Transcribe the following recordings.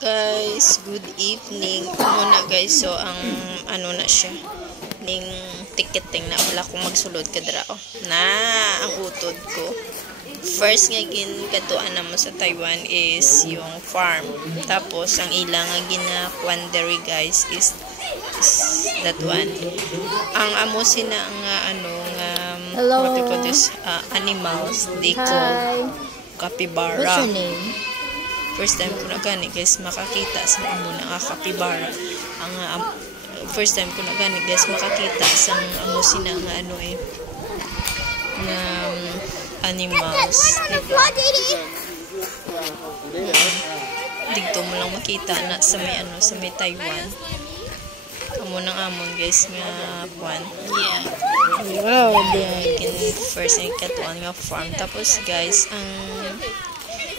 Guys, good evening. Muna guys, so ang ano na siya, ning ticketing na wala kong magsulod kadra na ang utod ko. First nga katuan na mo sa Taiwan is yung farm. Tapos ang ilang nga gina-quandary guys is that one. Ang amo sina nga ano nga what do you call this animals they call capybara. What's your name? First time ko na gani guys makakita sa amo na capybara. Ang first time ko na gani guys makakita sa amo sina nga ano nga animals. Digto mo lang makita na sa may ano sa may Taiwan. Amo nang amon guys nga kwan. Yeah. Wow, First yung katuan nga farm. Tapos guys ang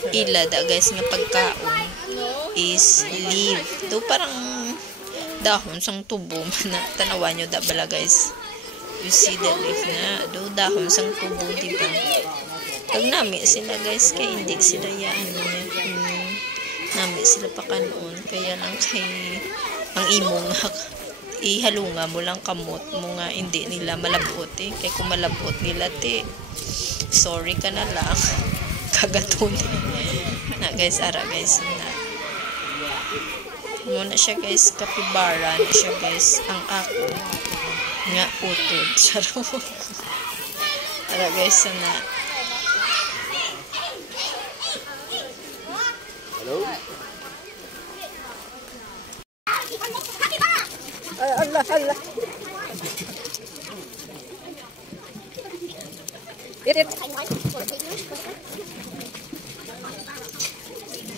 ila da guys nga pagkaon is leaf. Do parang dahon sang tubo na tanawan nyo da bala guys. You see the leaf na do dahon sang tubo diba? Pag nami sila guys kay hindi sila yan nami sila pa kanon kaya lang kay ang imo nga ihalunga mo lang kamot mo nga hindi nila malabot kay kung malabot nila sorry ka na lang kagatun na guys ara guys na muna siya guys capybara na siya guys ang ako nga utod saro ara guys na hello ay Allah Allah it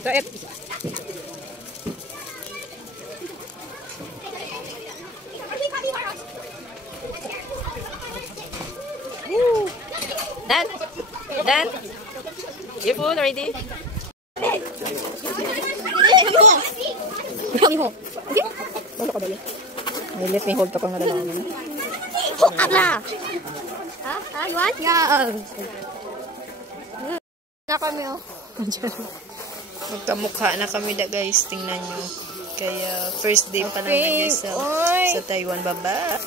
Daet. Dan. Your food already? Let me hold to kung nadalaman. Hold up na! Ha? What? Na kami magkamukha na kami da guys, tingnan nyo. Kaya first day pa lang na guys sa Taiwan. Bye-bye!